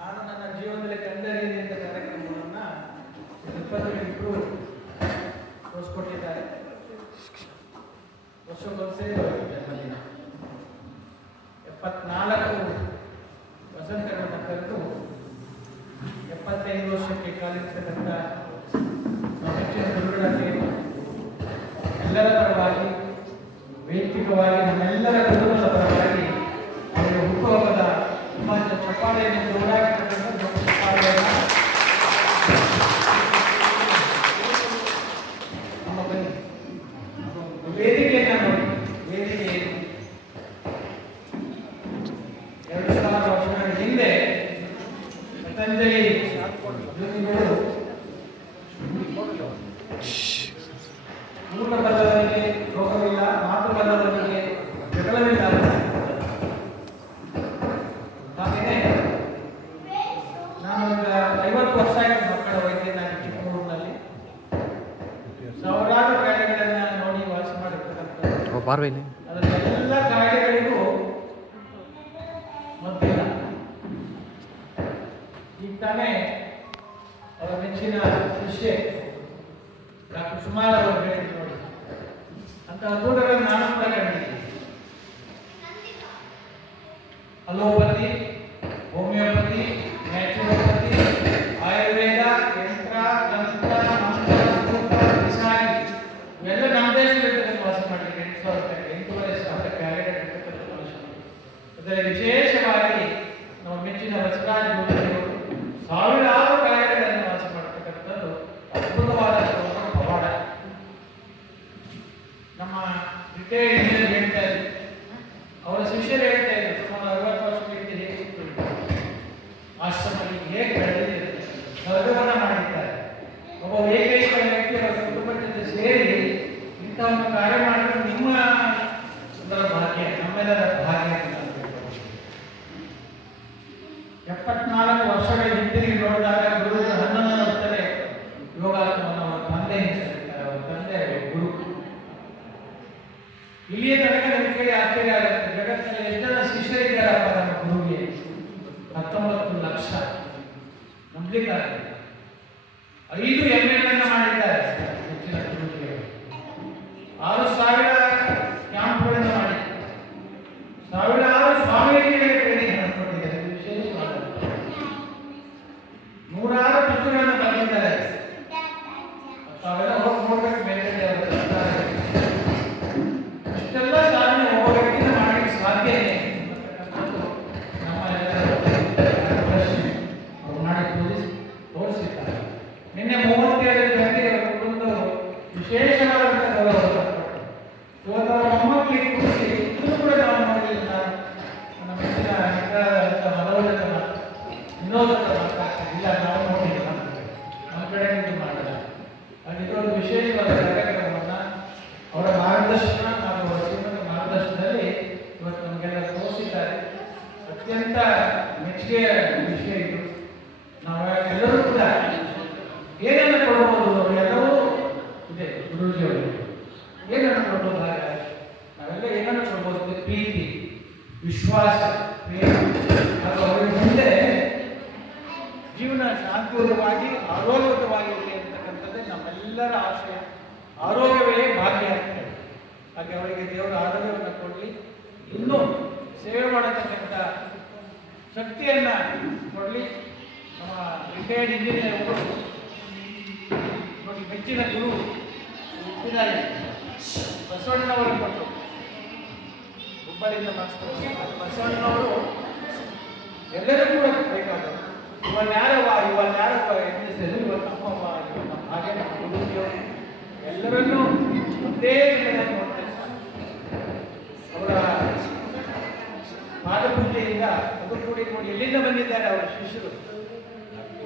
ನಾನು ನನ್ನ ಜೀವನದಲ್ಲಿ ಕಂಡರಿಯದಂಥ ಕಾರ್ಯಕ್ರಮವನ್ನು ಇಬ್ಬರು ತೋರಿಸ್ಕೊಟ್ಟಿದ್ದಾರೆ. ವರ್ಷ ಅವರ ಜನ್ಮದಿನ ಎಪ್ಪತ್ನಾಲ್ಕು ವಸಂತಗಳನ್ನು ಕರೆದು ಎಪ್ಪತ್ತೈದು ವರ್ಷಕ್ಕೆ ಹೆಚ್ಚಿನ ಗುರುಗಳಾಗಿ ಎಲ್ಲರ ಪರವಾಗಿ, ವೈಯಕ್ತಿಕವಾಗಿ, ನಮ್ಮೆಲ್ಲರ ಕುಟುಂಬದ ಪರವಾಗಿ ಅವರಿಗೆ ಹುಟ್ಟುಹಬ್ಬದ ಚಪ್ಪಾಳೆಯನ್ನು ಜೋರಾಗಿರ್ತಕ್ಕಂಥ ದೊಡ್ಡ ಚಪ್ಪಾಳೆಯನ್ನು ನಮ್ಮ ಬನ್ನಿ ವೇದಿಕೆಯನ್ನು ನೋಡಿ ವೇದಿಕೆ ಏನು? ಎರಡು ಸಾವಿರ ವರ್ಷಗಳ ಹಿಂದೆ ಪೂರ್ಣ ಬಲ್ಲವನಿಗೆ ರೋಗವಿಲ್ಲ ಮಾತೃ ಬಲ್ಲವನಿಗೆ ಜಗಳವಿಲ್ಲ ನಾನು ಐವತ್ತು ವರ್ಷ ಆಯ್ತು ಮಕ್ಕಳ ನಾನು ಚಿಕ್ಕಮಗಳೂರಿನಲ್ಲಿ. ಸಾವಿರಾರು ಕಾಯಿಲೆಗಳನ್ನ ನೋಡಿ ವಾಸ ಮಾಡಿರ್ತಕ್ಕಂಥ ತಾನೇ ಅವರ ನೆಚ್ಚಿನ ಶಿಷ್ಯೆ ಡಾಕ್ಟರ್ ಸುಮಾರ್ ಅವರು ಹೇಳಿದ್ರು ನೋಡಿ ಅಂತ ಅದ್ಭುತಗಳನ್ನು ನಾನು ಕೂಡ ಕಂಡಿದ್ದೀನಿ ಅಲೋಪತಿ ಹೋಮಿಯೋಪತಿ ನ್ಯಾಚುರೋಪತಿ ಆಯುರ್ವೇದ ಯಂತ್ರ ತಂತ್ರ ಮಂತ್ರ ತೂಕ ವಿಸಾರಿ ಇವೆಲ್ಲ ನಮ್ಮ ದೇಶದಲ್ಲಿ ವಾಸ ಮಾಡಲಿಕ್ಕೆ ಎಂಟು ಸಾವಿರ ರೂಪಾಯಿ ಎಂಟೂವರೆ ಸಾವಿರ ಕ್ಯಾಲೆಂಡರ್ ಇರ್ತಕ್ಕಂಥ ಮನುಷ್ಯರು ಅದರಲ್ಲಿ ವಿಶೇಷವಾಗಿ ನಮ್ಮ ಮೆಚ್ಚಿನ ಬಸವರಾಜ ಗುರುಗಳು ಸಾವಿರಾರು ಕಾಯಿಲೆಗಳನ್ನು ವಾಸ ಮಾಡತಕ್ಕಂಥದ್ದು ಅದ್ಭುತವಾದ ಒಂದು ಪವಾಡ ನಮ್ಮ ರಿಟೈರ್ಡ್ ಇಂಜಿನಿಯರ್ ಹೇಳ್ತಾ ಇದ್ರು ಅವರ ಶಿಷ್ಯರು ಹೇಳ್ತಾ ಇದ್ರು ಸುಮಾರು ಅರವತ್ತು ವರ್ಷ ವ್ಯಕ್ತಿ ಹೇಗೆ ಕೂತ್ಕೊಂಡಿದ್ದಾರೆ. ಆಶ್ರಮದಲ್ಲಿ ಹೇಗೆ ಬೆಳೆದಿದೆ ಸ್ವರ್ಗವನ್ನ ಮಾಡಿದ್ದಾರೆ ಒಬ್ಬ ಏಕೈಕ ವ್ಯಕ್ತಿ ಅವರ ಕುಟುಂಬದ ಜೊತೆ ಸೇರಿ ಇಂಥ ಒಂದು ಕಾರ್ಯ ಮಾಡಿದ್ರೆ ನಿಮ್ಮ ಸುಂದರ ಭಾಗ್ಯ ನಮ್ಮೆಲ್ಲರ ಭಾಗ್ಯ ಅಂತ ನಾನು ಹೇಳ್ಬೋದು. ಎಪ್ಪತ್ನಾಲ್ಕು ವರ್ಷಗಳ ಹಿಂದಿರುಗಿ ನೋಡಿದಾಗ ಗುರುವಿನ ಹನ್ನೊಂದನೇ ಯೋಗಾಸನವನ್ನು ಅವರ ತಂದೆ ಹೆಸರಿದ್ದಾರೆ. ಅವರ ತಂದೆ ಗುರು. ಇಲ್ಲಿಯ ತನಕ ನಿಮಗೆ ಕೇಳಿ ಆಶ್ಚರ್ಯ ಆಗುತ್ತೆ. ಜಗತ್ತಿನ ಎಷ್ಟು ಜನ ಶಿಷ್ಯರಿದ್ದಾರಪ್ಪ ನಮ್ಮ ಗುರುವಿಗೆ? ಹತ್ತೊಂಬತ್ತು ಲಕ್ಷ. ನಂಬಲಿಕ್ಕಾಗುತ್ತೆ ಐದು ಎಮ್ಮೆಗಳನ್ನು ಮಾಡಿದ್ದಾರೆ ಹೆಚ್ಚಿನ ಗುರುಜಿಯವರು ಆರು ಸಾವಿರ ಕ್ಯಾಂಪ್ಗಳನ್ನು ಮಾಡಿ ಸಾವಿರಾರು ಸ್ವಾಮೀಜಿಗಳಿಗೆ ಟ್ರೈನಿಂಗ್ ಮಾಡಿಕೊಟ್ಟಿದ್ದಾರೆ ಇದು ವಿಶೇಷವಾದ ನೂರಾರು ಪುಸ್ತಕಗಳನ್ನು ಬರೆದಿದ್ದಾರೆ ತಾವೆಲ್ಲ ಹೋಗಿ ನೋಡ್ಬೇಕು ಬೇರೆ ಅವರ ಸಂಸ್ಕಾರಗಳು. ಇಷ್ಟೆಲ್ಲ ಸಾಧನೆ ಒಬ್ಬ ವ್ಯಕ್ತಿಯಿಂದ ಮಾಡಲಿಕ್ಕೆ ಸಾಧ್ಯನೇ ಅಂತಕ್ಕಂಥದ್ದು ನಮ್ಮ ಎಲ್ಲರ ಪ್ರಶ್ನೆ ಅವ್ರು ಮಾಡಿ ತೋರಿಸಿ ತೋರಿಸಿದ್ದಾರೆ ನಿನ್ನೆ ಮೂವತ್ತೇಳು ಜನರಿಗೆ ಅವರ ಕುಟುಂಬದವರು ವಿಶೇಷವಾದಂಥ ಗೌರವ ಕೊಟ್ಟರು ಇವತ್ತು ಅವರ ಮೊಮ್ಮಕ್ಕಳಿಗೆ ಕೂರಿಸಿ ಇದನ್ನು ಕೂಡ ನಾವು ನೋಡಲಿಲ್ಲ ನಮ್ಮ ಮೆಚ್ಚಿನ ಮಿತ್ರರಾದಂಥ ಮನೋಜನ ಮಾತು ವಿನೋದದ ಮಾತಾಡ್ತಾರೆ ಇಲ್ಲ ನಾವು ನೋಡಿಲ್ಲ ನಮ್ಮ ಕಡೆ ಇದು ಮಾಡಲ್ಲ ಹಾಗೆ ಇದೊಂದು ವಿಶೇಷವಾದ ಕಾರ್ಯಕ್ರಮವನ್ನು ಅವರ ಮಾರ್ಗದರ್ಶನ ಹಾಗೂ ಅವರ ಶ್ರೀಮಂತ ಮಾರ್ಗದರ್ಶನದಲ್ಲಿ ಇವತ್ತು ನಮಗೆಲ್ಲ ತೋರಿಸಿದ್ದಾರೆ ಅತ್ಯಂತ ಮೆಚ್ಚುಗೆಯ ವಿಷಯ ಇದು. ನಾವೆಲ್ಲರೂ ಕೂಡ ಏನೇನು ಕೊಡಬಹುದು ಅವರೆಲ್ಲವೂ ಇದೆ ಗುರೂಜಿಯವರು ಏನನ್ನು ಕೊಡ್ಬೋದು ಹಾಗೆ? ನಾವೆಲ್ಲ ಏನನ್ನು ಕೊಡ್ಬೋದು ಪ್ರೀತಿ, ವಿಶ್ವಾಸ ಮುಂದೆ ಜೀವನ ಶಾಂತಿಯುತವಾಗಿ ಆರೋಗ್ಯಯುತವಾಗಿರಲಿ ಅಂತಕ್ಕಂಥದ್ದೇ ನಮ್ಮೆಲ್ಲರ ಆಶಯ. ಆರೋಗ್ಯವೇ ಭಾಗ್ಯ ಆಗ್ತದೆ. ಹಾಗೆ ಅವರಿಗೆ ದೇವರ ಆರೋಗ್ಯವನ್ನು ಕೊಡಲಿ. ಇನ್ನೂ ಸೇವೆ ಮಾಡತಕ್ಕಂಥ ಶಕ್ತಿಯನ್ನ ಕೊಡಲಿ. ನಮ್ಮ ರಿಟೈರ್ಡ್ ಇಂಜಿನಿಯರ್ ಅವರು ನೋಡಿ ಮೆಚ್ಚಿನ ಗುರು ಹುಟ್ಟಿದ್ದಾರೆ ಬಸವಣ್ಣನವರು ಕೊಟ್ಟರು ಒಬ್ಬರಿಂದ ಮಾಡಿಸ್ತಾರೆ ಬಸವಣ್ಣನವರು ಎಲ್ಲರಿಗೂ ಕೂಡ ಬೇಕಾದರು ಇವನ್ ಯಾರವ ಇವನ್ ಯಾರಪ್ಪ ಇವನ್ ನಮ್ಮವ್ವ ಇವನ್ ಹಾಗೆ ಎಲ್ಲರನ್ನೂ ಒಂದೇ ಕಡೆಯಲ್ಲಿ ನೋಡ್ತಾರೆ ಅವರ ಪಾದಪೂಜೆಯಿಂದ ಅದು ಕೂಡಿ ನೋಡಿ ಎಲ್ಲಿಂದ ಬಂದಿದ್ದಾರೆ ಅವರ ಶಿಷ್ಯರು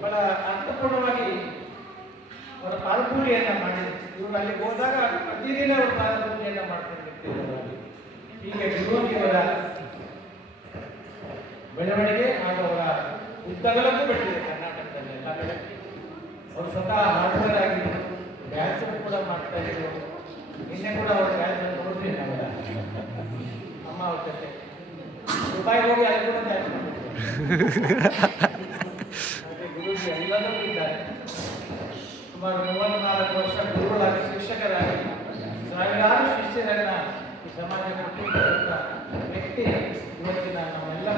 ಬಹಳ ಅರ್ಥಪೂರ್ಣವಾಗಿ ಅವರ ಪಾದಪೂಜೆಯನ್ನ ಮಾಡಿದ್ರು. ಇವರು ಅಲ್ಲಿ ಹೋದಾಗ ಪ್ರತಿದಿನ ಅವರು ಪಾದಪೂಜೆಯನ್ನ ಮಾಡ್ತಾರೆ ಹೀಗೆ ಬೆಳವಣಿಗೆ ಹಾಗೂ ಅವರ ಉದ್ದಗಲಕ್ಕೂ ಬೆಳೆದಿದೆ ಕರ್ನಾಟಕದಲ್ಲಿ ಎಲ್ಲ ಕಡೆ. ಅವರು ಸ್ವತಃ ಹಾರ್ಡ್ವೇರ್ ಆಗಿ ಡ್ಯಾನ್ಸ್ ಕೂಡ ಮಾಡ್ತಾ ಇದ್ರು. ನಿನ್ನೆ ಕೂಡ ಅವರು ಡ್ಯಾನ್ಸ್ ನೋಡ್ತೀನಿ ನಾವೆಲ್ಲ ಅಮ್ಮ ಅವ್ರ ಜೊತೆ. ದುಬೈ ಹೋಗಿ ಅಲ್ಲಿ ಕೂಡ ಡ್ಯಾನ್ಸ್ ಸುಮಾರು ವರ್ಷ ಗುರುಗಳಾಗಿ ಶಿಕ್ಷಕರಾಗಿ ಸಾವಿರಾರು ಶಿಷ್ಯರನ್ನ ಈ ವ್ಯಕ್ತಿ ಇವತ್ತಿನ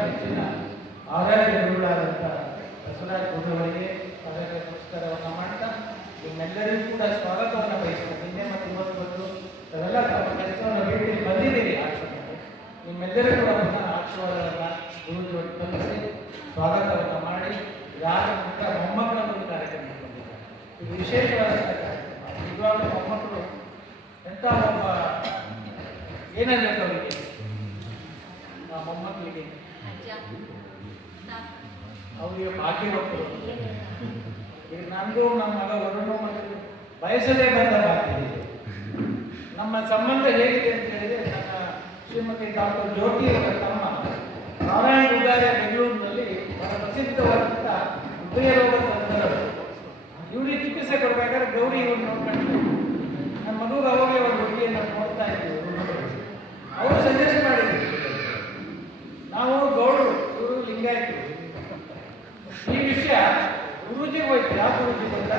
ಹೆಚ್ಚಿನ ನಿಮ್ಮೆಲ್ಲರಿಗೂ ಕೂಡ ಸ್ವಾಗತವನ್ನು ಬಯಸ್ತಾರೆ ನಿನ್ನೆ ಮತ್ತು ಇವತ್ತು ಬಂದಿದ್ದೀರಿ ಆಶೀರ್ವಾದ ನಿಮ್ಮೆಲ್ಲರಿಗೂ ಕೂಡ ಆಶೀರ್ವಾದ ಏನನ್ಬೇಕು ಅವರಿಗೆ? ಮೊಮ್ಮಕ್ಕಳಿಗೆ ಅವರಿಗೆ ಬಾಕಿ ಮಕ್ಕಳು ಈಗ ನನಗೂ ನಮ್ಮ ಮಗ ವರುಣ ಮತ್ತು ಬಯಸದೇ ಬಂದ ಭಾಗ್ಯ ನಮ್ಮ ಸಂಬಂಧ ಹೇಗಿದೆ ಅಂತ ಹೇಳಿದ್ರೆ ನಮ್ಮ ಶ್ರೀಮತಿ ಡಾಕ್ಟರ್ ಜ್ಯೋತಿ ಅವರ ತಮ್ಮ ನಾರಾಯಣ ಉಗಾರ್ಯ ಬೆಂಗಳೂರಿನಲ್ಲಿ ಬಹಳ ಪ್ರಸಿದ್ಧವಾದಂಥ ಹೃದಯ ರೋಗ ತಜ್ಞರು. ಇವರಿಗೆ ಚಿಕಿತ್ಸೆ ಕೊಡಬೇಕಾದ್ರೆ ಗೌರಿ ಇವರು ನೋಡ್ಕೊಂಡು ನಮ್ಮ ಮಗುಗೆ ಅವಾಗಲೇ ಒಂದು ಹುಡುಗಿಯನ್ನು ನೋಡ್ತಾ ಇದ್ದೀವಿ ಅವರು ಸಜೆಸ್ಟ್ ಮಾಡಿದ್ರು ನಾವು ಗೌಡರು ಇವರು ಲಿಂಗಾಯತರು ಈ ವಿಷಯ ಗುರುಜಿಗೆ ಹೋಯ್ತು ಯಾವ ಗುರುಜಿ ಗೊತ್ತ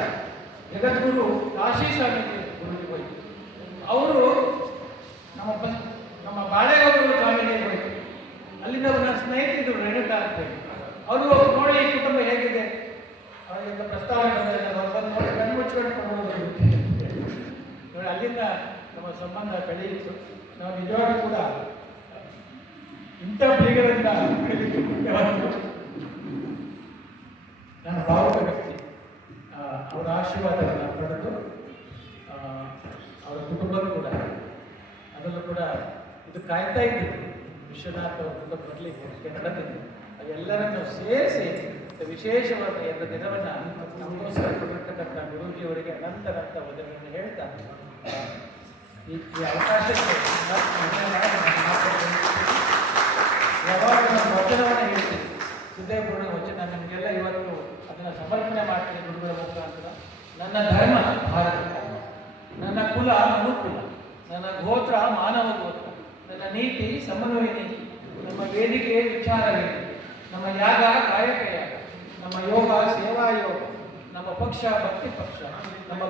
ಜಗದ್ಗುರು ಕಾಶಿ ಸ್ವಾಮಿ ಗುರುಜಿಗೆ ಹೋಯ್ತು ಅವರು ನಮ್ಮ ಬಸ್ ನಮ್ಮ ಬಾಳೆಗೊಬ್ಬರು ಸ್ವಾಮಿಗೆ ಹೋಯ್ತು ಅಲ್ಲಿಂದ ನನ್ನ ಸ್ನೇಹಿತರು ರೇಣುಕಾ ಅಂತ ಹೇಳಿ. ಅವರು ನೋಡಿ ಈ ಕುಟುಂಬ ಹೇಗಿದೆ ಅವರಿಗೆ ಪ್ರಸ್ತಾವನೆ ಬಂದಿದೆ ಅವ್ರು ಬಂದು ನೋಡಿ ಕಣ್ಣು ಮುಚ್ಕೊಂಡು ಕೊಡ್ಬೋದು ನೋಡಿ ಅಲ್ಲಿಂದ ನಮ್ಮ ಸಂಬಂಧ ಬೆಳೆಯಿತು. ನಾವು ನಿಜವಾಗಿ ಕೂಡ ಇಂಥ ಮುಖ್ಯವಾದ್ದು ನಾನು ಭಾವುಕ ವ್ಯಕ್ತಿ. ಅವರ ಆಶೀರ್ವಾದವನ್ನು ಪಡೆದು ಅವರ ಕುಟುಂಬದ ಕೂಡ. ಅದರಲ್ಲೂ ಕೂಡ ಇದು ಕಾಯ್ತಾ ಇದ್ದಿದ್ದು ವಿಶ್ವನಾಥ್ ಅವರು ಕುಟುಂಬ ಬರಲಿಕ್ಕೆ ನಡೆದಿದ್ದು ಅದೆಲ್ಲರನ್ನು ಸೇರಿಸಿ ವಿಶೇಷವಾದ ಎರಡು ದಿನವನ್ನು ನಮಗೋಸ್ಕರ ಕೊಟ್ಟಿರ್ತಕ್ಕಂಥ ಗುರುಜಿಯವರಿಗೆ ಅನಂತ ಅನಂತ ವಂದನೆಗಳನ್ನು ಹೇಳ್ತಾ ಈ ಅವಕಾಶಕ್ಕೆ ಯಾವಾಗ ನಾನು ವಚನವನ್ನು ಹೇಳ್ತೀನಿ ಸಿದ್ದೇಪುರದ ವಚನ. ನಿಮಗೆಲ್ಲ ಇವತ್ತು ಅದನ್ನು ಸಮರ್ಪಣೆ ಮಾಡ್ತೀನಿ ಗುರುಗಳ ಮುಖಾಂತರ. ನನ್ನ ಧರ್ಮ ಭಾರತ. ನನ್ನ ಕುಲ ಮನುಕುಲ ನನ್ನ ಗೋತ್ರ ಮಾನವ ಗೋತ್ರ. ನನ್ನ ನೀತಿ ಸಮನ್ವಯ ನೀತಿ. ನಮ್ಮ ವೇದಿಕೆ ವಿಚಾರ ವೇದಿಕೆ. ನಮ್ಮ ಯಾಗ ಕಾಯಕ ಯಾಗ. ನಮ್ಮ ಯೋಗ ಸೇವಾ ಯೋಗ. ನಮ್ಮ ಪಕ್ಷ ಭಕ್ತಿ ಪಕ್ಷ. ನಮ್ಮ